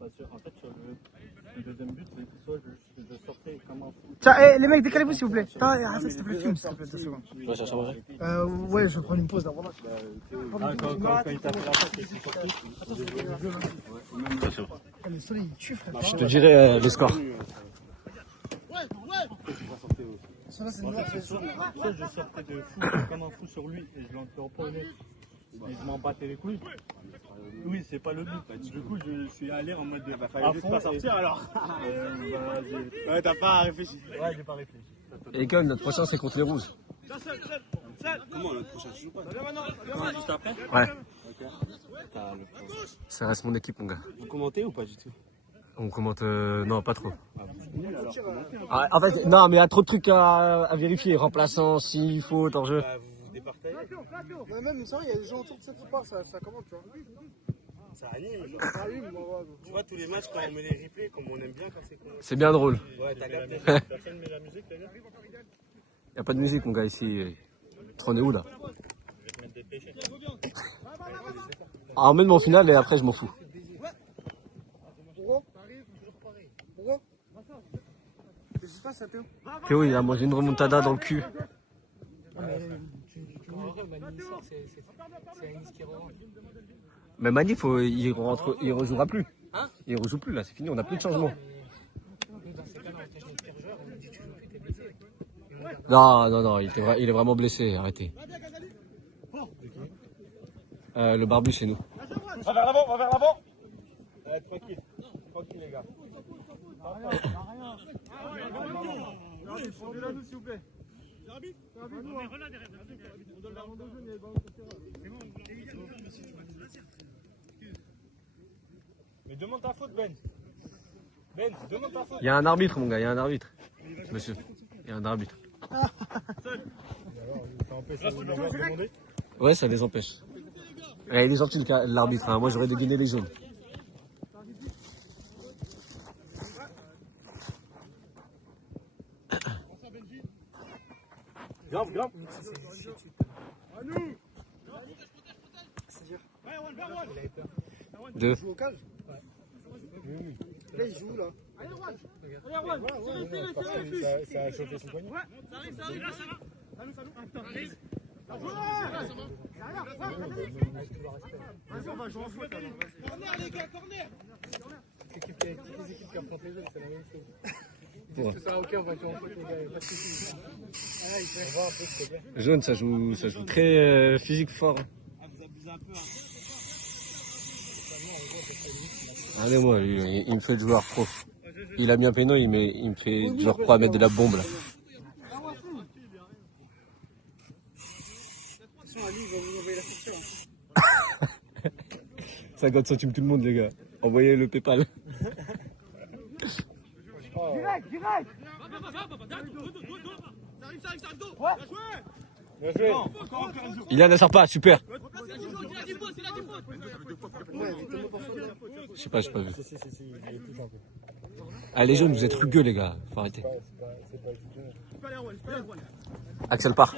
Parce que, en fait, sur le deuxième but, c'est soit je sortais comme un fou. Tiens, les mecs, décalez-vous s'il vous plaît. Hassan, s'il te plaît, filme, s'il te plaît, 2 secondes. Tu vas chercher à manger? Ouais, je vais prendre une pause là, voilà. Quand il t'a fait la passe, il est sorti. Le soleil, il tue, frère. Je te dirai les scores. Soit je sortais de fou, comme un fou sur lui et je l'entreprenais. Et je m'en battais les couilles. Oui, c'est pas le but. Du coup, je suis allé en mode. Bah, fallait juste pas sortir alors. Ouais, t'as pas réfléchi. Ouais, j'ai pas réfléchi. Et Gun, notre prochain c'est contre les rouges. Comment notre prochain tu joues pas? Juste après? Ouais. Ça reste mon équipe, mon gars. Vous commentez ou pas du tout? On commente. Non, pas trop. Ah, en fait, non, mais il y a trop de trucs à vérifier. Remplaçant, si, faute, en jeu. Vous départagez. Ouais, même, c'est vrai, il y a des gens autour de cette part, ça commente, tu vois. Ça anime. Ça allume, moi, Tu vois tous les matchs quand on met les replays, comme on aime bien quand c'est con. C'est bien drôle. Ouais, t'as capté. Personne met la musique, les gars? Il n'y a pas de musique, mon gars, ici. On est où, là? Je vais te mettre des péchés. Ah, emmène-moi au final et après, je m'en fous. Pourquoi? Qu'est-ce qui se passe, ça, Théo? Théo, il a mangé une remontada dans le cul. Mais Mani, il rejouera plus. Il rejoue plus, là, c'est fini, on n'a plus de changement. Non, il est vraiment blessé, arrêtez. Le barbu chez nous. Va vers l'avant, va vers l'avant. Allez, tranquille. Tranquille, les gars. Rendez-la-nous, s'il vous plaît. Mais demande ta faute, Ben. Ben, demande ta faute. Il y a un arbitre, mon gars, il y a un arbitre. Monsieur, il y a un arbitre. Ouais, ça les empêche. Eh, il est gentil, l'arbitre. Hein. Moi, j'aurais donné les jaunes. Grimpe, grimpe. Deux. Il joue au cage? Là, il joue, là. Ça a chauffé son poignet. Vas-y, on va jouer en foot, alors. Corner, les gars, corner. Toutes les équipes qui affrontent les autres, c'est la même chose. Ils disent que ça, ok, on va jouer en foot, les gars, pas de soucis. On va un peu, c'est bien. Jaune, ça joue très physique fort. Vous abusez un peu. Allez, moi, il me fait le joueur pro. Il a mis un péno, il me fait joueur pro à mettre de la bombe, là. Ali, il va vous envoyer la facture. 50 centimes tout le monde, les gars. Envoyez le PayPal. Direct! Bien joué. Iliana sort pas, super. Je sais pas vu. Ah, les jeunes, vous êtes rugueux, les gars. Faut arrêter. Axel part.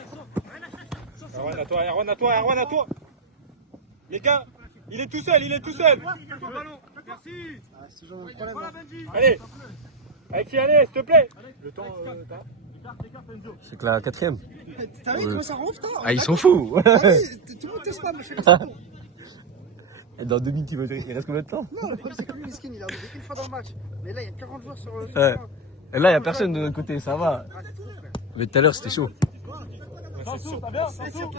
Erwan à toi, Erwan à toi. Les gars, il est tout seul, Merci. C'est toujours le problème. Allez. Alexis, allez, s'il te plaît. Le temps, C'est que la 4ème. T'as vu comment ça rentre, putain? Ah, ils sont fous. Ah oui, tout le monde te spam, je fais ça. Dans 2 minutes, il reste combien de temps? Non, le problème, c'est que lui, Miskin, il a joué une fois dans le match. Mais là, il y a 40 joueurs sur le Ouais. Et là, il n'y a personne de notre côté, ça va. Mais tout à l'heure, c'était chaud. ça vient, ça vient,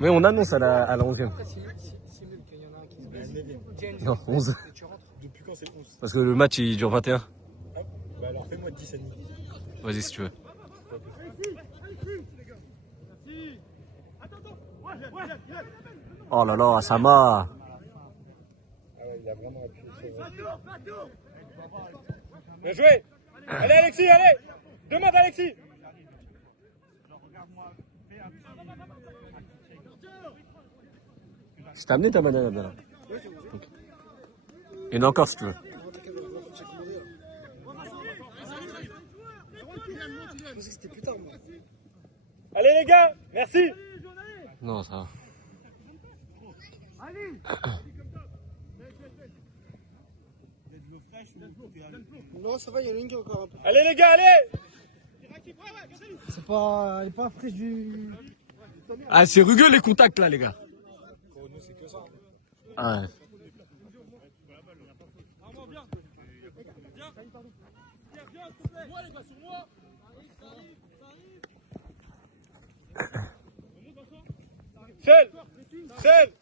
Mais on annonce à la 11ème. Non, 11. Depuis quand c'est 11? Parce que le match, il dure 21. Bah alors fais-moi 10 et demi. Vas-y, si tu veux. Oh là là, Sama. Ah ouais, il a vraiment appuyé sur... Bien joué. Allez Alexis, allez. Demande Alexis. Je t'ai amené ta banane là. Okay. Il y en a encore si tu veux. Allez les gars, merci. Non, ça va. Non, ça va, il y en a une qui est encore un peu. Allez les gars, allez! C'est pas. Il est pas frais du. Ah, c'est rugueux les contacts là, les gars. Pour nous, c'est que ça. Ah ouais. Seul! Seul!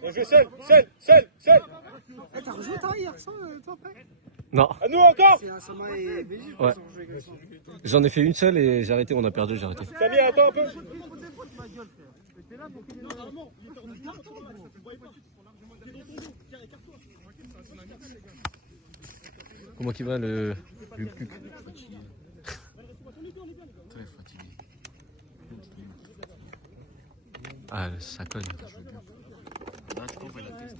Bien joué, seul! T'as rejoué toi hier, ça, toi après? Non, À nous encore! C'est Sama et Béji, je Ouais. pense, ont joué comme ça. j'en ai fait une seule et j'ai arrêté, on a perdu, j'ai arrêté. Samir, attends un peu! Comment qu'il va le Luc? Très fatigué. Ah, ça cogne. Là, tu comprends la tête.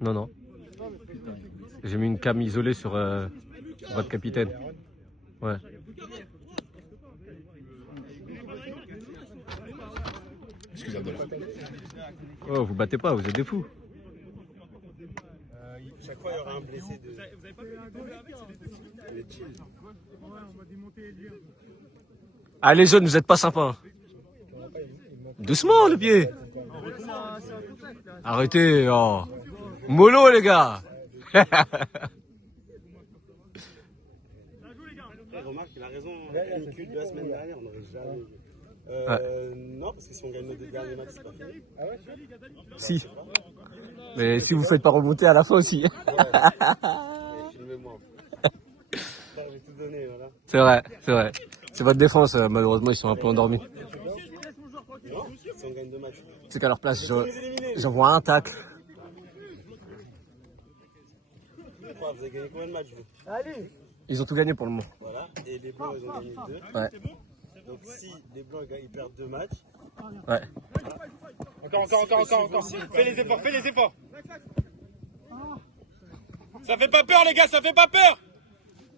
Non, non. J'ai mis une cam isolée sur votre capitaine. Ouais. Excusez-moi. Oh, vous battez pas, vous êtes des fous. Chaque fois, il y aura un blessé de. Ah, les jeunes, vous êtes pas sympas. Doucement, le pied. Arrêtez, oh. Mollo, les gars. Remarque, il a raison. La canicule de la semaine dernière, on n'aurait jamais vu. Non, parce que si on gagne nos 2 derniers matchs, c'est pas fini. Si. Mais si vous faites pas remonter à la fin aussi. Et filmez-moi. J'ai tout donné, voilà. C'est vrai, c'est vrai. C'est votre défense, malheureusement, ils sont un peu endormis. Non, si on gagne 2 matchs. C'est qu'à leur place, j'envoie un tacle. Quoi, vous avez gagné combien de matchs, vous? Ils ont tout gagné pour le moment. Voilà. Et les Blancs, ils ont gagné 2. Ouais. Donc si les Blancs, ils perdent 2 matchs. Ouais. Encore. Fais les efforts. Ça fait pas peur, les gars, ça fait pas peur!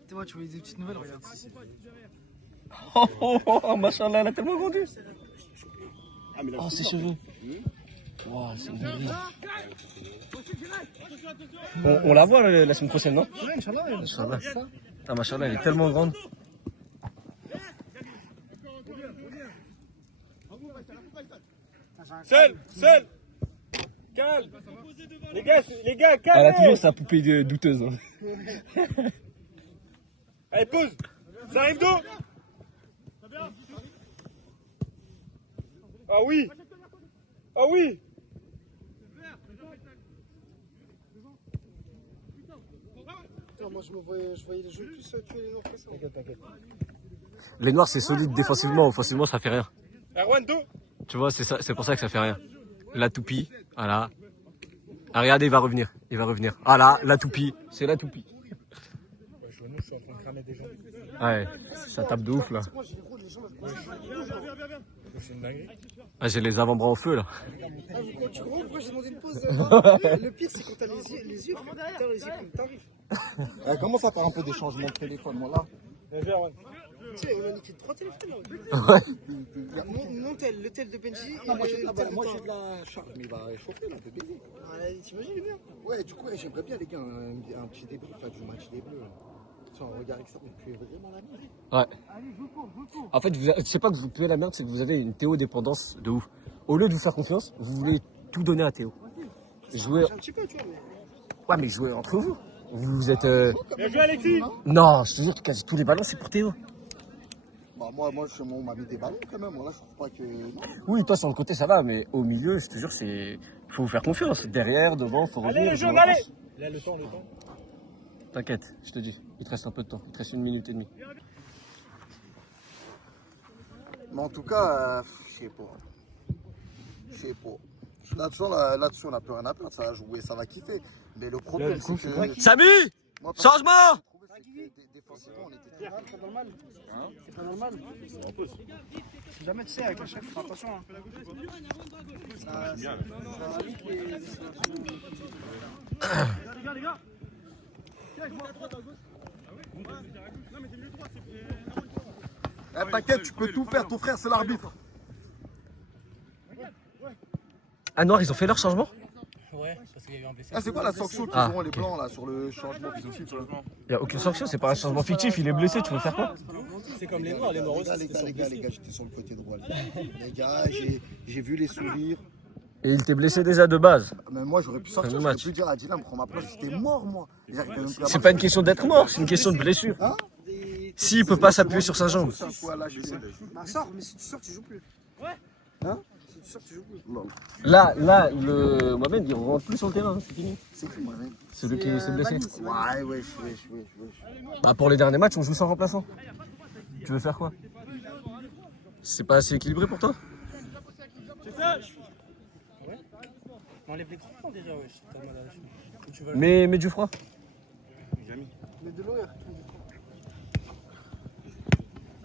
Tu vois, tu vois des petites nouvelles, regarde. Oh, machallah, elle a tellement vendu. Ah, mais là, Oh, ses cheveux. Wow, c'est une dinguerie. On la voit la semaine prochaine, non? Ouais, Inch'Allah, Inch'Allah. Ah, machallah, elle est tellement grande. Seul! Calme! Les gars, Elle a calme! toujours sa poupée douteuse. Hein. Allez, pause! Ça arrive d'où? Ah oui! Moi, je voyais les jeux plus tuer les Noirs que ça. T'inquiète. Les noirs, c'est solide défensivement, offensivement, ça fait rien. Erwan, dos! Tu vois, c'est pour ça que ça fait rien. La toupie, voilà. Ah, regardez, il va revenir. Ah là, la toupie, c'est la toupie. Je suis en train de cramer des gens. Ouais, ça tape de ouf là. Moi, j'ai les roues, les jambes. C'est une dinguerie. Ah, j'ai les avant-bras au feu là. Ah, quand tu gros, moi, j'ai demandé une pause. Le pire, c'est quand t'as les yeux, putain, les yeux comme tarif. Commence à faire un peu des changements de téléphone, moi là. Bien joué, Erwan. Tu sais, on a niqué 3 téléphones là. Ouais. Mon tel, le tel de Benji et Moi j'ai le tel de de toi. la charge, mais il va chauffer là, bébé. Ah, t'imagines bien. Ouais, du coup, j'aimerais bien, les gars, un petit débrief là, du match des Bleus. Tiens, regardez que ça, on pue vraiment la merde. Ouais. En fait, c'est pas que vous puez la merde, c'est que vous avez une Théo dépendance de ouf. Au lieu de vous faire confiance, vous voulez tout donner à Théo. Jouer. Un petit peu, tu vois, mais. Ouais, mais jouez entre vous. Vous êtes. Bien joué, Alexis! Non, je te jure, quasi tous les ballons, c'est pour Théo. Bah, moi, on m'a mis des ballons quand même. Moi là, je trouve pas que. Non. Oui, toi sur le côté ça va, mais au milieu, je te jure, faut vous faire confiance. Derrière, devant, faut revenir. Allez, les jeunes, allez! Là, le temps. T'inquiète, je te dis, il te reste un peu de temps, il te reste 1 minute et demie. Mais en tout cas, je sais pas. Là-dessus, on n'a plus rien à perdre. Ça va jouer, ça va kiffer. Mais le problème, c'est que. Samy, Moi, changement. j'ai trouvé que défensivement, on était très C'est pas normal. Hein? C'est pas normal. Si jamais tu sais, avec la chef, fais attention. Hein. Ça évite les. Les gars. Eh, t'inquiète, tu peux tout faire, ton frère, c'est l'arbitre. Ah, Noir, ils ont fait leur changement? Ouais, parce qu'il y a eu un blessé. Ah, c'est quoi la sanction qu'ils Ah, auront les blancs là sur le changement fictif là? Il n'y a aucune sanction, c'est pas un changement fictif, il est blessé, tu veux faire quoi? C'est comme les noirs aussi. Les gars, j'étais sur le côté droit. Les gars, j'ai vu les sourires. Et il t'est blessé déjà de base. Mais moi, j'aurais pu sortir, Premier j'aurais match. pu dire à Dylan, prends ma place, j'étais mort moi. J'arrivais même plus à C'est pas une question d'être mort, c'est une question de blessure. Hein? S'il peut pas s'appuyer sur sa jambe. C'est un coup à lâcher. Bah, sors, mais si tu sors, tu joues plus. Hein? Si tu sors, tu joues plus. Non. Là, le Mohamed, il rentre plus sur le terrain, c'est fini. C'est qui moi, mec? Celui qui s'est blessé. Ouais, wesh. Bah pour les derniers matchs, on joue sans remplaçant. Tu veux faire quoi? C'est pas assez équilibré pour toi? Enlève les crampons déjà, wesh. T'as mal à la cheville. Ou tu vas Mais du froid. Mais de l'eau,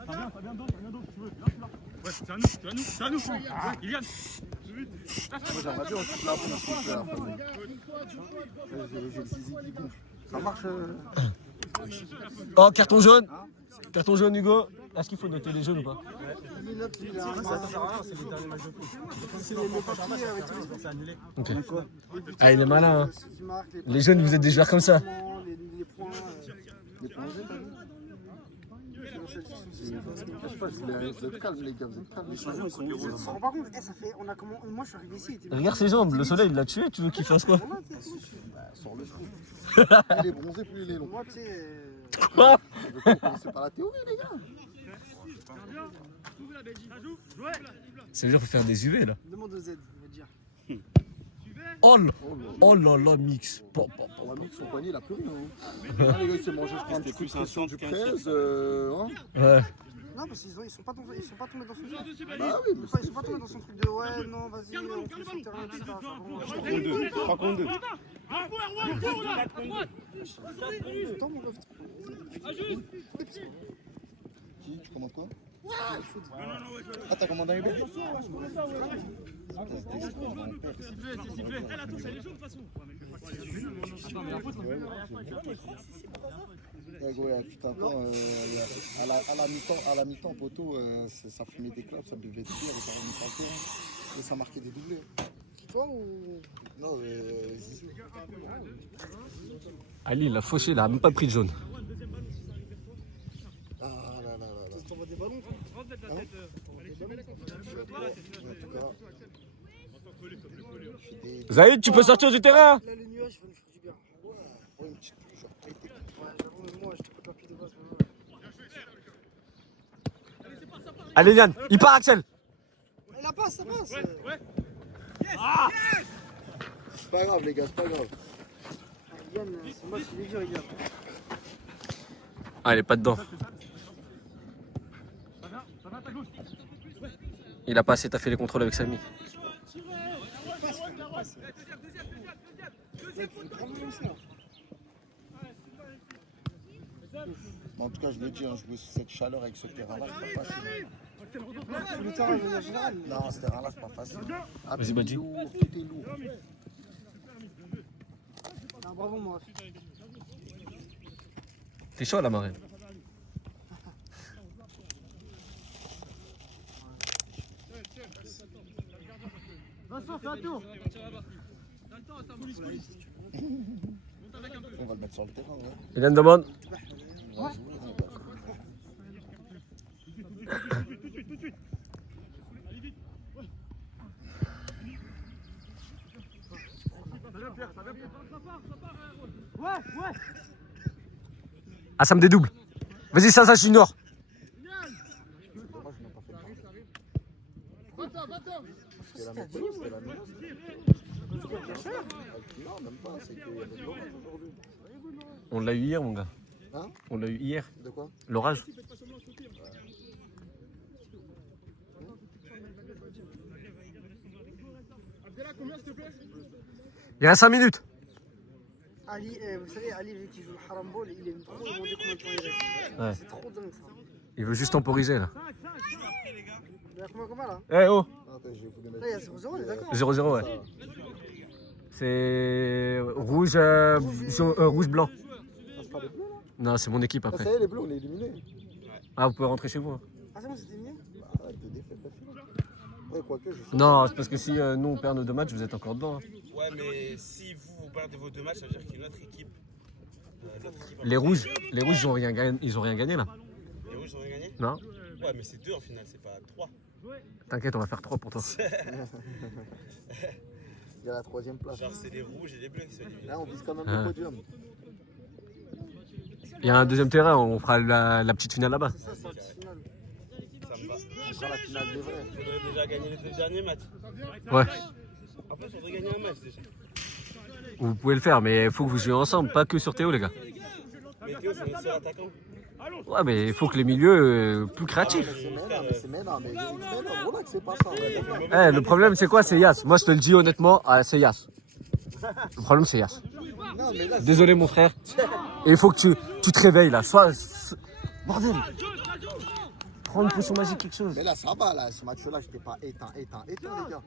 T'as bien d'eau, tu veux. Là. Ouais, c'est à nous. Ilian. Moi, j'aimerais bien aussi la bombe si tu veux, après. J'ai le zizi qui gonfle. Ça marche Oh, carton jaune. Carton jaune, Hugo. Est-ce qu'il faut noter les jaunes ou pas? C'est annulé. Ok. Ah, il est malin. Hein. Les jeunes, vous êtes des joueurs comme ça. les points. Les plongées, t'as vu? Vous êtes calmes, les gars, vous êtes calmes. On se rend pas compte, ça fait. On a comment... Moi, je suis arrivé ici. Regarde ses jambes, le soleil il l'a tué, tu veux qu'il fasse quoi? Sur le scoop. Plus il est bronzé, plus il est long. Moi, tu sais. Quoi? Vous connaissez pas la théorie, les gars? Ça veut dire qu'il faut faire des UV là. Demande au Z, il va te dire. Oh là, mix. On va mis son poignet, il a plus rien. Hein. Les gars, il s'est mangé, je crois, un petit coup de pression du 13. Hein. Ouais. Non, parce qu'ils sont pas tombés dans son truc. Bah oui, mais Ils sont pas tombés dans son truc de ouais, non, vas-y, on fait sur le terrain, etc. 3 contre 2. Attends, mon gars. Qui? Tu commandes quoi? Ah, t'as commandé un bébé? Ouais, gros, putain, à la mi-temps, poteau, ça fumait des clopes, ça buvait des bières, et ça remontait un peu, et ça marquait des doublés. Toi ou. Non, Zizou. Ali, il a fauché, il a même pas pris de jaune. Ah là là là là. Tu t'envoies des ballons, toi? Zaïd, tu peux sortir du terrain? Là, les nuages vont nous faire du bien. Ouais, une petite pluie, genre, très technique. Ouais, j'avoue, mais moi, je te coupe la pied de base. Allez, Yann, il part, Axel. Et la passe, ça passe. C'est pas grave, les gars, c'est pas grave. Yann, c'est moi qui l'ai dit, regarde. Ah, il est pas dedans. Il a pas assez taffé les contrôles avec Samy. Mais en tout cas, je le dis, hein, jouer sous cette chaleur avec ce terrain-là, c'est pas facile. Le terrain, de manière générale. Non, ce terrain-là, c'est pas facile. Ah, Vas-y, tout est Badji. lourd, tout est lourd. Ah, bravo, moi. T'es chaud la marraine. Vincent, fais un tour. On va le mettre sur le terrain, ouais. Il vient de demande. On va jouer, ouais, d'accord. Ah, ça me dédouble. Vas-y, ça junior. Dommage, je n'ai pas fait le temps. C'était la météo, c'était la menace. Non, même pas, c'est qu'il y avait de l'orage aujourd'hui. On l'a eu hier, mon gars. Hein? On l'a eu hier. De quoi? L'orage. Il reste 5 minutes. Ali, vous savez, Ali, vu qu'il joue le harambol, il aime trop demander combien de temps il reste. Ouais. C'est trop dingue ça. Il veut juste temporiser là. Il y a combien là? Eh oh Attends, je vais vous donner. Là, il y a 0-0, on est d'accord? 0-0, ouais. C'est rouge, rouge blanc. Ah, c'est pas les bleus là? Non, c'est mon équipe Ah, après. ça y est, les bleus, on est éliminés. Ah, vous pouvez rentrer chez vous. Hein. Ah, c'est bon, c'était mieux? Bah, ouais, 2 défaites d'affilée. Ouais, quoique, je sais. Non, c'est parce que si nous on perd nos 2 matchs, vous êtes encore dedans. Hein. Ouais, mais si vous perdez vos 2 matchs, ça veut dire qu'il y a une autre équipe. Les rouges, ils ont rien gagné, là. Les rouges, ils ont rien gagné? Non. Ouais, mais c'est 2 en finale, c'est pas 3. T'inquiète, on va faire 3 pour toi. Il y a la 3ème place. Genre, c'est les rouges et les bleus qui sont éliminés. Là, on vise quand même Ah. le podium. Il y a un deuxième terrain, on fera la petite finale là-bas. C'est ça, c'est la petite finale. Ça me va. Ce sera la finale des vrais. Faudrait déjà gagner les 2 derniers matchs. Ouais. En fait, faudrait gagner un match déjà. Vous pouvez le faire, mais il faut que vous jouiez ensemble, pas que sur Théo, les gars. Mais Théo, c'est notre seul attaquant. Ouais, mais il faut que les milieux plus créatifs. Mais non, voilà que c'est pas ça. Eh, le problème, c'est quoi? C'est Yass. Moi, je te le dis honnêtement, c'est Yass. Le problème, c'est Yass. Non, mais là, Désolé, mon frère. Et il faut que tu te réveilles là. Bordel. Prends une potion magique, quelque chose. mais là, ça va, là. Ce match-là, j'étais pas éteint, les gars.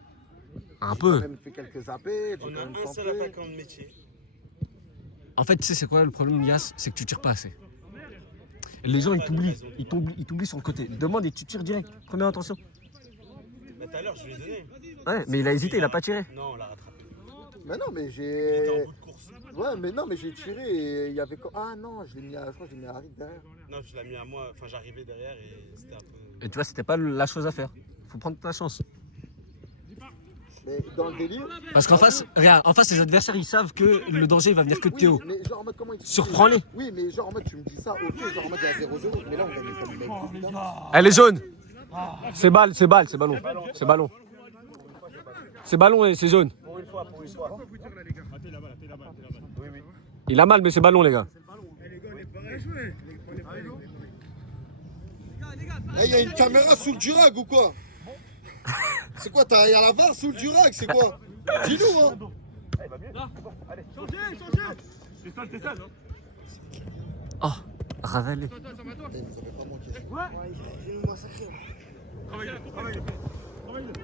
Un J'ai peu. quand même fait quelques zappés. J'ai On quand a même un seul centré. attaquant de métier. En fait, tu sais, c'est quoi le problème, Yass? C'est que tu tires pas assez. Les gens, ils t'oublient. Ils t'oublient sur le côté. Ils demandent et tu tires direct. Première intention. Bah, tout à l'heure, je lui ai donné. Ouais, mais il a hésité, il a pas tiré. Non, on l'a rattrapé. Mais non, mais Il était en j'ai. bout de course. Ouais, mais non, mais j'ai tiré et il y avait. Ah non, je crois que je l'ai mis à Harit derrière. Non, tu l'as mis à moi. Enfin, j'arrivais derrière et c'était un peu. Et tu vois, c'était pas la chose à faire. Faut prendre ta chance. Mais dans le délire. Parce qu'en face, regarde, en face, les adversaires, ils savent que le danger, il va venir que de Oui, Théo. mais genre en mode comment il Surprends-les. Oui, mais genre en mode tu me dis ça, ok, genre en mode il y a 0-0, mais là on gagne comme évidemment. Elle est jaune. C'est balle, c'est ballon. C'est ballon. C'est ballon et c'est jaune. Pour une fois. Il a mal, mais c'est ballon, les gars. Eh, il y a une caméra sous le Durag ou quoi? C'est quoi, il y a la VAR sous le Durag, c'est quoi? Dis-nous, hein. Oh, ravalé. Eh, vous avez pas manqué. Il nous massacrer.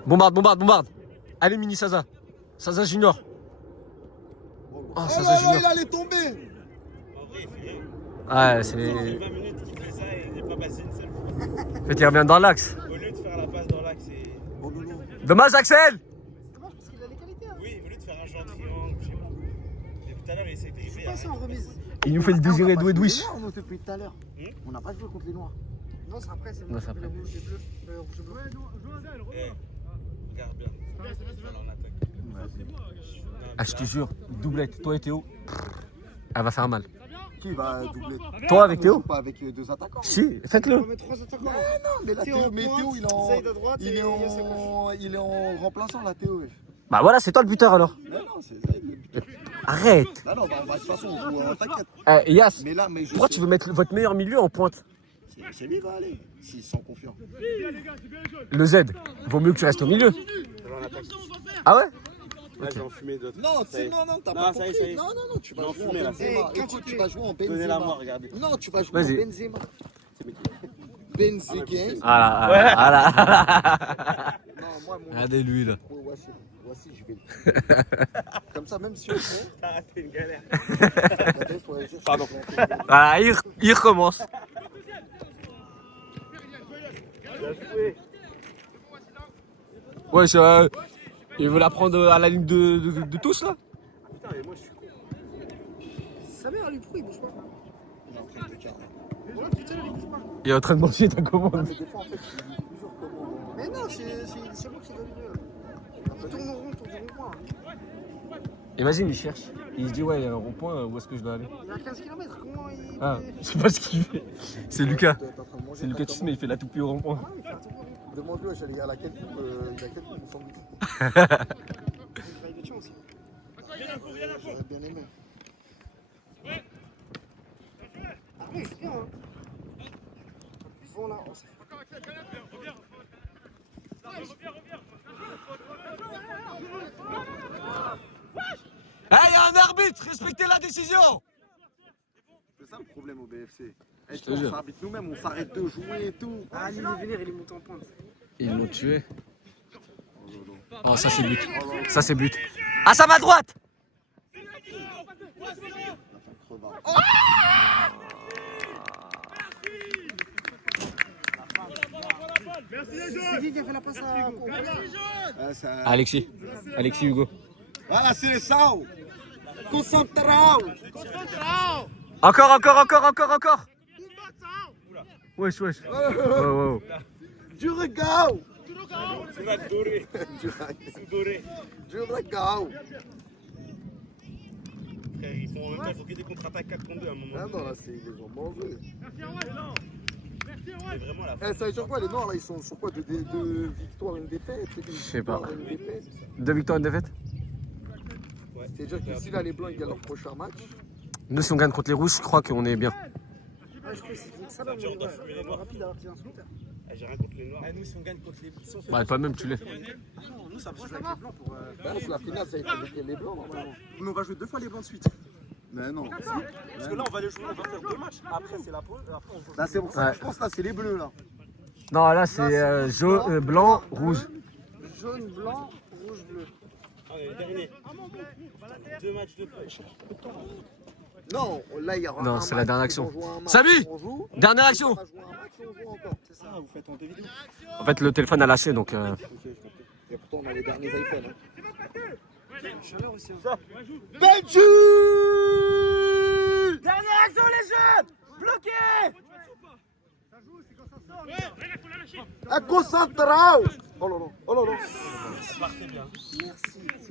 Bombarde. Allez, mini Saza. Saza Junior. Oh, Oh Saza là là, Junior. il allait tomber. En vrai, il fait rien. Ouais, Ça c'est. fait 20 minutes qu'il fait ça et il n'est pas passé une seule fois. En fait, il revient dans l'axe. Au lieu de faire la passe dans l'axe et. Oh loulou. Dommage, Axel. Dommage parce qu'il a les qualités. Hein. Oui, au lieu de faire un genre de triangle, je sais pas. Et tout à l'heure, il essaie de Je suis dribbler. passé en remise. Il nous fait le désiré On a doué de pas joué wish. les Noirs, nous, depuis tout à l'heure. On n'a pas joué contre les Noirs. Non, c'est après, c'est Non, c'est après. le rouge et bleu. Rouge et bleu. Eh, regarde bien. Voilà, on attaque. Ah, je te jure, doublette, toi et Théo, elle va faire mal. Qui va doubler? Toi avec On Théo? joue pas avec 2 attaquants. Si, On va faites-le. mettre 3 attaquants. Non, mais là, Théo Théo, en mais pointe, Théo, Zaïd à droite et Yass à gauche. il est en remplaçant la Théo. Bah voilà, c'est toi le buteur alors. Non, c'est Zaïd le buteur. Arrête. Non, bah, de toute façon, on joue en t'inquiète. Eh, Yass, Mais là, mais je pourquoi sais- tu veux mettre votre meilleur milieu en pointe? C'est lui qui va aller, s'ils sont confiants. Le Z, vaut mieux que tu restes au milieu. Ah ouais? Là, j'ai enfumé d'autres. Non, Ça y est. non, t'as Non, pas ça y est, compris. ça y est. Non, tu vas Non, jouer en fumé, là. Benzema. Eh, Écoute, tu vas jouer en Donnez-la moi, Benzema. regardez. Non, tu vas jouer en Vas-y. Benzema. Benzema. Ah Non, moi, mon regardez lui là. Voici, je vais le Comme ça, même si on fait. T'as raté une galère. Pardon. Voilà, il recommence. Ouais, il veut la prendre à la ligne de tous là. Putain, mais moi, je suis con. Sa mère, lui, pourquoi il bouge pas? Ouais, putain, il bouge pas. Il est en train de manger ta commande. Mais des fois, en fait, je dis plusieurs commandes. Mais non, c'est bon qu'il doit livrer. Il tourne en rond, tourne en rond. Imagine, il cherche. Il se dit, ouais, il y a un rond-point, où est-ce que je dois aller? Il a 15 km, comment il. Ah, je sais pas ce qu'il fait. C'est Lucas. T'es en train de manger C'est Lucas ta Tisme, il fait la toupie au rond-point. Ah, il fait un tour. Demande-lui, il a laquelle coupe mon sandwich. Il travaille de chance. J'aurais bien aimé. Après, il fait bien, hein. Bon, là, on s'est fait. Eh, il y a un arbitre, respectez la décision. C'est ça le problème au BFC. Et Je te jure. on s'arbitre nous-mêmes, on s'arrête de jouer et tout. Ah, lui, il est vénère, il est monté en pointe. Ils l'ont tué. Oh, ça c'est but. Ça c'est but. Ah, ça va à droite. C'est qui a fait la passe à Ah, ça... Alexis. Alexis Hugo. Voilà, c'est ça. Concentrao. Encore. Wesh. Ouais. Du regard. Sudoré. Sudoré. Du regard. Frère, ils font en même temps, il faut que des contre-attaques 4 contre 2 à un moment. Ah non, là, ils les ont mangés. C'est vraiment la Eh, ça veut dire quoi, les Noirs, là, ils sont sur quoi? Deux victoires, une défaite? Je sais pas. Une défaite. 2 victoires, une défaite. C'est-à-dire qu'ici, là, les Blancs, ils gagnent leur prochain match. Nous, si on gagne contre les rouges, je crois qu'on est bien. Ah, je crois que c'est ça, là, mais on va rapide à partir ensuite. Ah, j'ai rien contre les noirs. Nous, si on gagne contre les. Bah, pas même, tu l'es. Non, nous, ça va jouer avec les blancs pour. Bah, c'est la finale, ça a été avec les Blancs, normalement. Mais on va jouer 2 fois les blancs de suite. Mais non. Parce que là, on va les jouer, on va faire 2 matchs. Après, c'est la pause. Après, on joue. Là, c'est pour ça que je pense, là, c'est les Bleus, là. Non, là, c'est jaune, blanc, rouge. Jaune, blanc, rouge, bleu. Allez, dernier. 2 matchs de pêche. Non, là, il y aura Non, un c'est match, la dernière ils action. vont jouer un match, Samy, on joue. dernière action. On va jouer un match, on joue encore. C'est ça, vous faites en 2 vidéos. En fait, le téléphone a lâché, donc... Ok, je comprends. Et pourtant, on a les derniers iPhones. Hein. Chaleur aussi. Hein. Benji! Dernière action, les jeunes. Bloqué. À concentrao! Oh là là, oh là là. Partez bien. Merci.